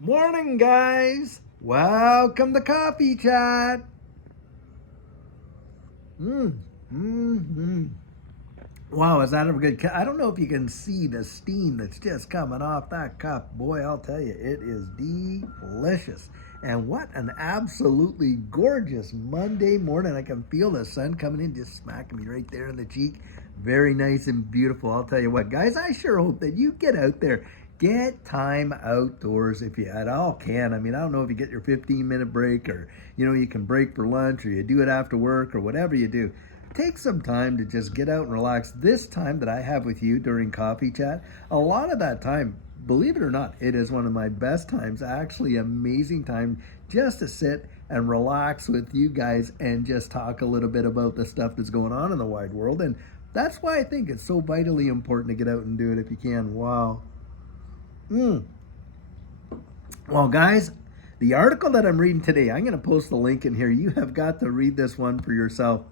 Morning, guys. Welcome to Coffee Chat. Mm. Wow, is that a good cup? I don't know if you can see the steam that's just coming off that cup. Boy, I'll tell you, it is delicious. And what an absolutely gorgeous Monday morning. I can feel the sun coming in, just smacking me right there in the cheek. Very nice and beautiful. I'll tell you what, guys, I sure hope that you get out there. Get time outdoors if you at all can. I mean, I don't know if you get your 15-minute break or, you can break for lunch or you do it after work or whatever you do. Take some time to just get out and relax. This time that I have with you during coffee chat, a lot of that time, believe it or not, it is one of my best times, actually amazing time just to sit and relax with you guys and just talk a little bit about the stuff that's going on in the wide world. And that's why I think it's so vitally important to get out and do it if you can. Wow. Well, guys, the article that I'm reading today, I'm going to post the link in here. You have got to read this one for yourself.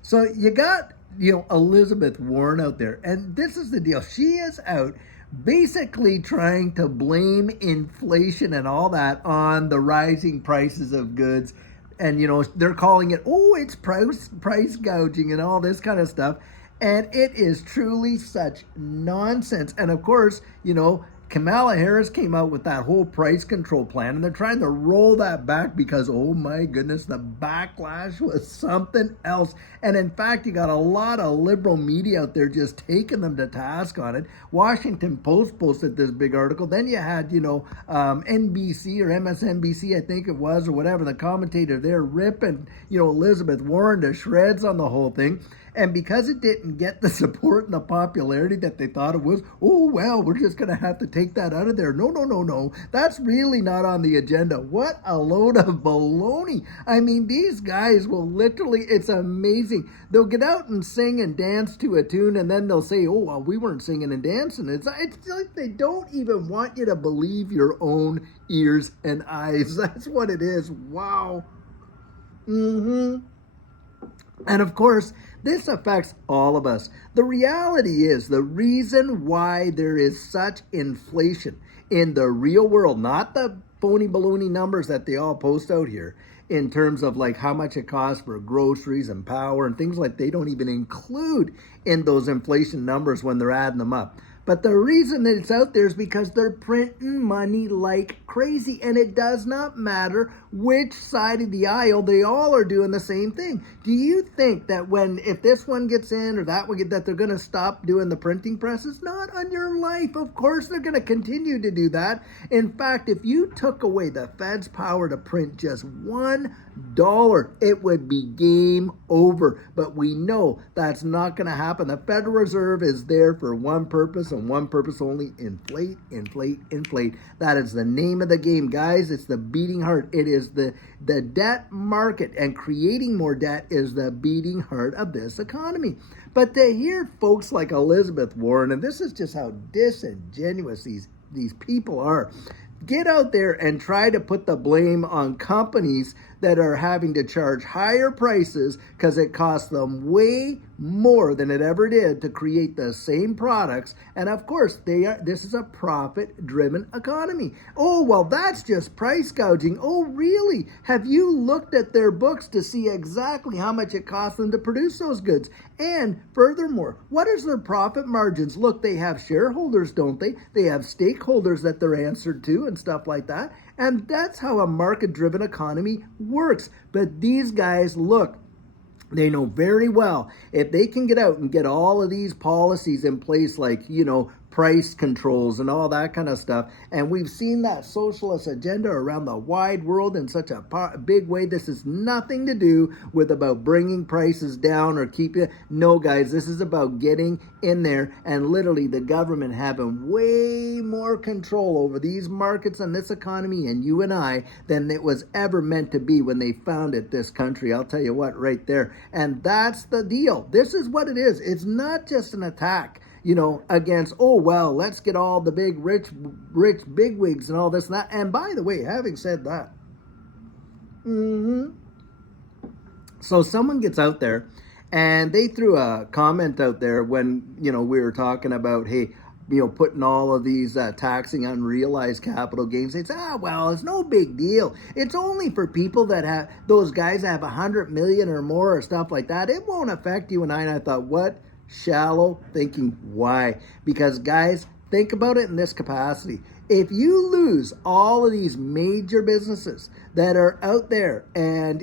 So you got, Elizabeth Warren out there, and this is the deal. She is out basically trying to blame inflation and all that on the rising prices of goods. And, they're calling it, it's price gouging and all this kind of stuff. And it is truly such nonsense. And of course, Kamala Harris came out with that whole price control plan, and they're trying to roll that back because, oh my goodness, the backlash was something else. And in fact, you got a lot of liberal media out there just taking them to task on it. Washington Post posted this big article. Then you had, NBC or MSNBC, I think it was, or whatever, the commentator there ripping, Elizabeth Warren to shreds on the whole thing. And because it didn't get the support and the popularity that they thought it was, we're just going to have to take that out of there. No. That's really not on the agenda. What a load of baloney. I mean, these guys will literally, it's amazing. They'll get out and sing and dance to a tune, and then they'll say, we weren't singing and dancing. It's like they don't even want you to believe your own ears and eyes. That's what it is. Wow. And of course, this affects all of us. The reality is the reason why there is such inflation in the real world, not the phony baloney numbers that they all post out here in terms of like how much it costs for groceries and power and things like they don't even include in those inflation numbers when they're adding them up. But the reason that it's out there is because they're printing money like crazy. And it does not matter which side of the aisle, they all are doing the same thing. Do you think that if this one gets in or that one that they're going to stop doing the printing presses? Not on your life. Of course they're going to continue to do that. In fact, if you took away the Fed's power to print just $1, it would be game over. But we know that's not going to happen. The Federal Reserve is there for one purpose and one purpose only: inflate, inflate, inflate. That is the name of the game, guys. It's the beating heart. It is the debt market, and creating more debt is the beating heart of this economy. But to hear folks like Elizabeth Warren, and this is just how disingenuous these people are, get out there and try to put the blame on companies that are having to charge higher prices because it costs them way more than it ever did to create the same products. And of course, this is a profit-driven economy. That's just price gouging. Oh, really? Have you looked at their books to see exactly how much it costs them to produce those goods? And furthermore, what is their profit margins? Look, they have shareholders, don't they? They have stakeholders that they're answered to and stuff like that. And that's how a market-driven economy works. But these guys, look, they know very well if they can get out and get all of these policies in place, like, price controls and all that kind of stuff. And we've seen that socialist agenda around the wide world in such a big way. This is nothing to do with about bringing prices down or keeping. No, guys, this is about getting in there and literally the government having way more control over these markets and this economy and you and I than it was ever meant to be when they founded this country. I'll tell you what, right there. And that's the deal. This is what it is. It's not just an attack against, let's get all the big rich bigwigs and all this and that. And by the way, having said that, so someone gets out there and they threw a comment out there when, we were talking about, hey, putting all of these taxing unrealized capital gains. It's, well, it's no big deal. It's only for people that have, those guys that have 100 million or more or stuff like that. It won't affect you and I. And I thought, what shallow thinking. Why? Because guys, think about it in this capacity. If you lose all of these major businesses that are out there and,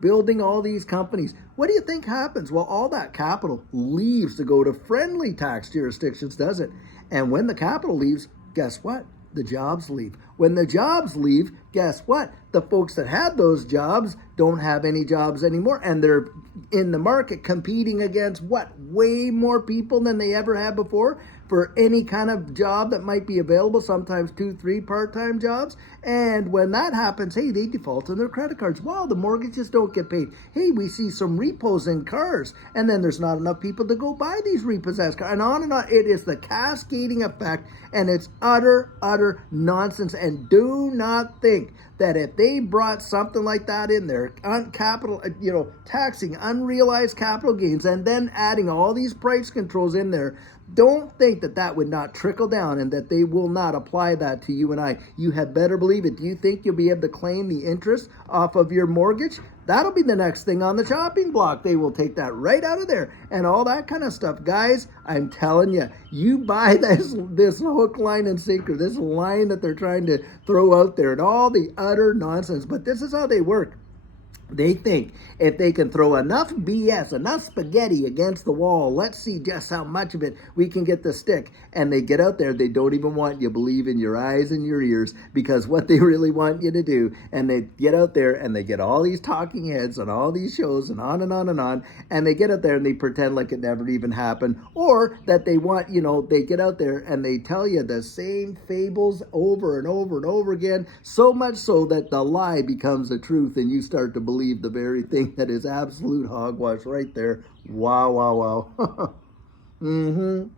building all these companies, what do you think happens? Well, all that capital leaves to go to friendly tax jurisdictions, does it? And when the capital leaves, guess what? The jobs leave. When the jobs leave, guess what? The folks that had those jobs don't have any jobs anymore, and they're in the market competing against what? Way more people than they ever had before for any kind of job that might be available, sometimes 2, 3 part-time jobs. And when that happens, hey, they default on their credit cards. Wow, the mortgages don't get paid. Hey, we see some repos in cars, and then there's not enough people to go buy these repossessed cars, and on and on. It is the cascading effect, and it's utter nonsense. And do not think that if they brought something like that in there, taxing unrealized capital gains and then adding all these price controls in there, don't think that that would not trickle down and that they will not apply that to you and I. You had better believe it. Do you think you'll be able to claim the interest off of your mortgage? That'll be the next thing on the chopping block. They will take that right out of there and all that kind of stuff. Guys, I'm telling you, you buy this hook, line, and sinker, this line that they're trying to throw out there and all the utter nonsense. But this is how they work. They think if they can throw enough BS, enough spaghetti against the wall, let's see just how much of it we can get to stick. And they get out there, they don't even want you to believe in your eyes and your ears, because what they really want you to do, and they get out there and they get all these talking heads on all these shows and on and on and on, and they get out there and they pretend like it never even happened, or that they want, they get out there and they tell you the same fables over and over and over again, so much so that the lie becomes the truth and you start to believe the very thing that is absolute hogwash right there. Wow. And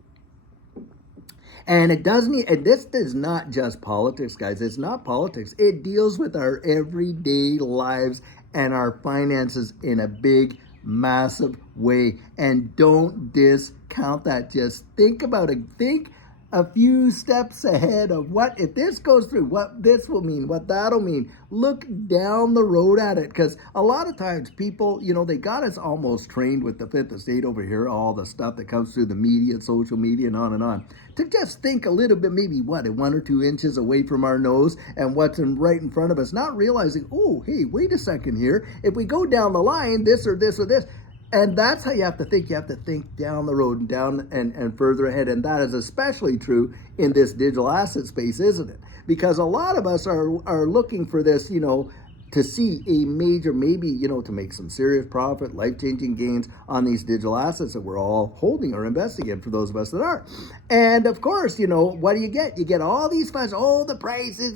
it doesn't, and this is not just politics, guys. It's not politics. It deals with our everyday lives and our finances in a big, massive way. And don't discount that. Just think about it. Think a few steps ahead of what, if this goes through, what this will mean, what that'll mean. Look down the road at it, because a lot of times people, they got us almost trained with the fifth estate over here, all the stuff that comes through the media, social media, and on, to just think a little bit, maybe 1 or 2 inches away from our nose and what's right in front of us, not realizing, oh, hey, wait a second here. If we go down the line, this or this or this. And that's how you have to think. You have to think down the road and down and further ahead. And that is especially true in this digital asset space, isn't it? Because a lot of us are looking for this, to see a major, maybe, to make some serious profit, life-changing gains on these digital assets that we're all holding or investing in, for those of us that are. And of course, what do you get? You get all these funds, all the prices,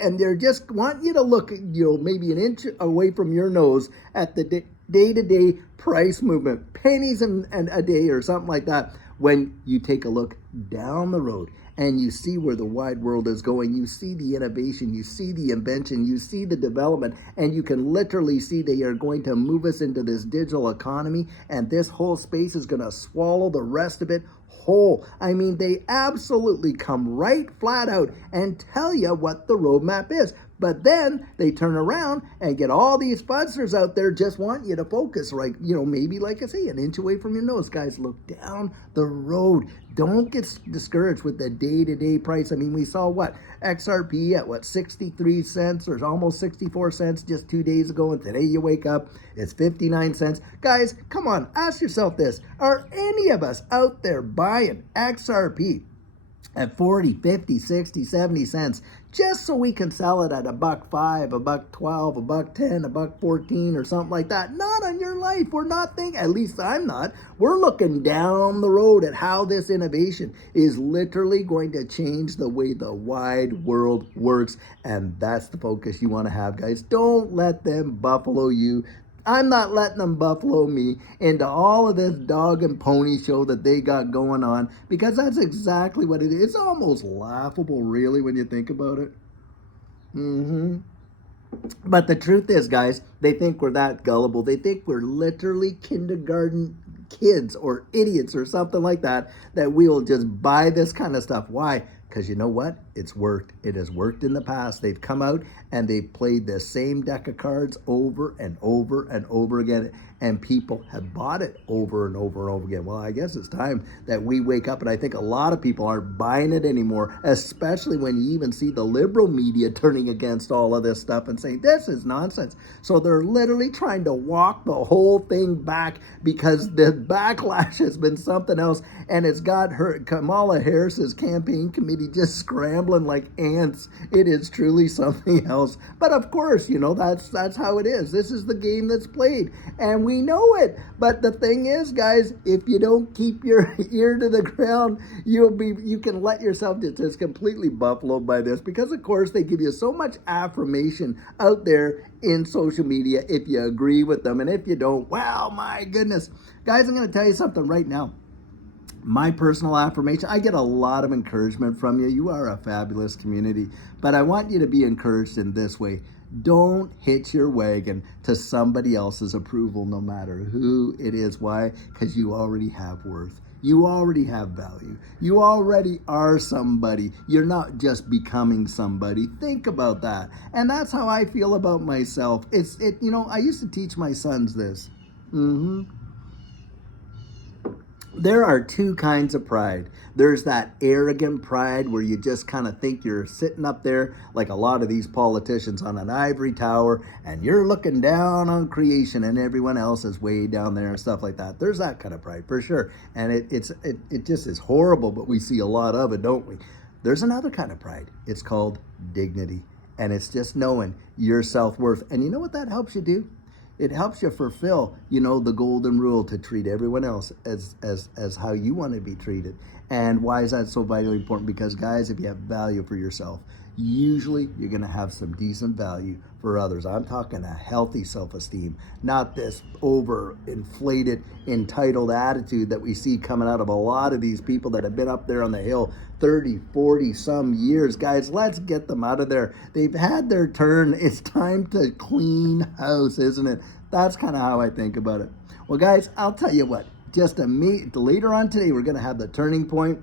and they're just want you to look, maybe an inch away from your nose at the day-to-day price movement, pennies and a day or something like that. When you take a look down the road and you see where the wide world is going, you see the innovation, you see the invention, you see the development, and you can literally see they are going to move us into this digital economy, and this whole space is going to swallow the rest of it whole. I mean, they absolutely come right flat out and tell you what the roadmap is. But then they turn around and get all these sponsors out there just want you to focus, right? Maybe, like I say, an inch away from your nose. Guys, look down the road. Don't get discouraged with the day-to-day price. I mean, we saw XRP at 63 cents or almost 64 cents just 2 days ago. And today you wake up, it's 59 cents. Guys, come on, ask yourself this. Are any of us out there buying XRP at 40, 50, 60, 70 cents just so we can sell it at $1.05, $1.12, $1.10, $1.14 or something like that? Not on your life. We're not thinking, at least I'm not. We're looking down the road at how this innovation is literally going to change the way the wide world works. And that's the focus you want to have, guys. Don't let them buffalo you. I'm not letting them buffalo me into all of this dog and pony show that they got going on, because that's exactly what it is. It's almost laughable, really, when you think about it. But the truth is, guys, they think we're that gullible. They think we're literally kindergarten kids or idiots or something like that, that we will just buy this kind of stuff. Why? Because you know what? It's worked. It has worked in the past. They've come out and they've played the same deck of cards over and over and over again, and people have bought it over and over and over again. Well, I guess it's time that we wake up, and I think a lot of people aren't buying it anymore, especially when you even see the liberal media turning against all of this stuff and saying this is nonsense. So they're literally trying to walk the whole thing back because the backlash has been something else, and it's got her Kamala Harris's campaign committee just scrambling like ants. It is truly something else. But of course, you know, that's how it is. This is the game that's played, and we know it. But the thing is, guys, if you don't keep your ear to the ground, you can let yourself just completely buffaloed by this, because of course they give you so much affirmation out there in social media if you agree with them, and if you don't, well, my goodness. Guys, I'm going to tell you something right now. My personal affirmation, I get a lot of encouragement from you. You are a fabulous community, but I want you to be encouraged in this way. Don't hitch your wagon to somebody else's approval, no matter who it is. Why? Because you already have worth. You already have value. You already are somebody. You're not just becoming somebody. Think about that. And that's how I feel about myself. You know, I used to teach my sons this. There are two kinds of pride. There's that arrogant pride where you just kind of think you're sitting up there like a lot of these politicians on an ivory tower, and you're looking down on creation and everyone else is way down there and stuff like that. There's that kind of pride for sure. And it just is horrible, but we see a lot of it, don't we? There's another kind of pride. It's called dignity. And it's just knowing your self-worth. And you know what that helps you do? It helps you fulfill, you know, the golden rule to treat everyone else as how you want to be treated. And why is that so vitally important? Because, guys, if you have value for yourself, usually you're going to have some decent value for others. I'm talking a healthy self-esteem, not this overinflated, entitled attitude that we see coming out of a lot of these people that have been up there on the hill 30, 40 some years. Guys, let's get them out of there. They've had their turn. It's time to clean house, isn't it? That's kind of how I think about it. Well, guys, I'll tell you what, just later on today, we're going to have the turning point.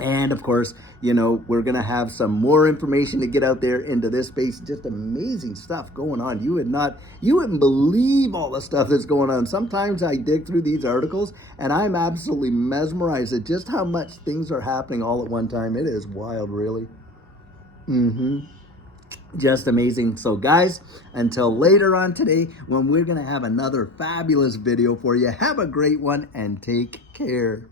And of course, you know, we're going to have some more information to get out there into this space. Just amazing stuff going on. You wouldn't believe all the stuff that's going on. Sometimes I dig through these articles and I'm absolutely mesmerized at just how much things are happening all at one time. It is wild, really. Just amazing. So guys, until later on today, when we're going to have another fabulous video for you, have a great one and take care.